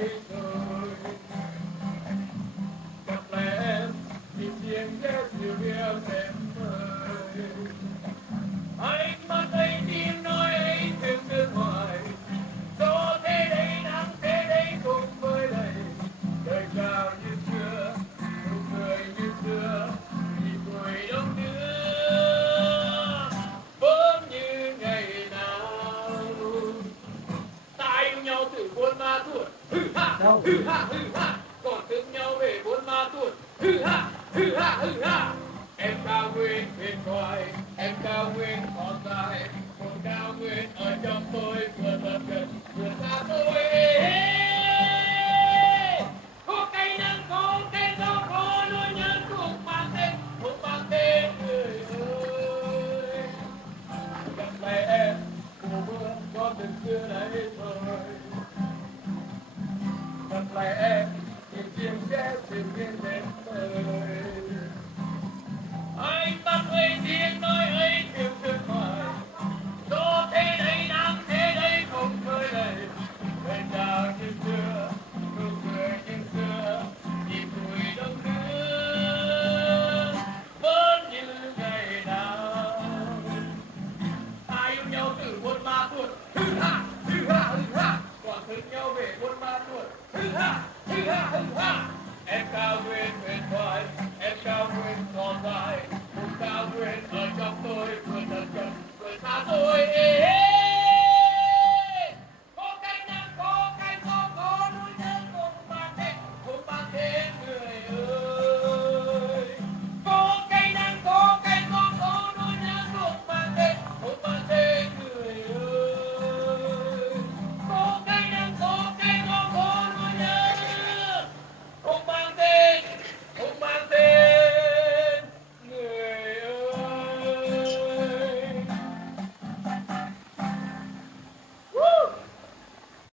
này rồi. Gặp lại em thì tiếng ghé dịu yêu em ơi. Anh mắt ấy tim nói ấy thương thương hoài. Gió thế đây nắng thế đây cùng với đầy. Đời cao như xưa, nụ cười như xưa, thì tuổi đông đưa vẫn như ngày nào. Ta yêu nhau từ Buôn Ma Thuột, hừ ha, hừ ha, hừ ha. Còn thương nhau về Buôn Ma Thuột, hừ ha, hừ ha, hừ ha. Em cao nguyên huyền thoại, em cao nguyên khó dài, một cao nguyên ở trong tôi vừa gần gần vừa xa tôi. Có cây nắng có cây gió có nỗi nhớ không mang tên người ơi. Gặp lại em mùa mưa có từng xưa đấy thôi. Gặp lại em thì chim sẽ tìm viên đến nơi. Anh bắt ấy tiếng nói ấy thương thương hoài. Gió thế đây nắng thế đây không khơi đầy. Đời chào như xưa, nụ cười như xưa, nhịp tuổi đông đưa vẫn như ngày nào. Ta yêu nhau từ Buôn Ma Thuột, hừ ha, hừ ha, hừ ha. Còn thương nhau về Buôn Ma Thuột, hừ ha, hừ ha, hừ ha. Em cao nguyên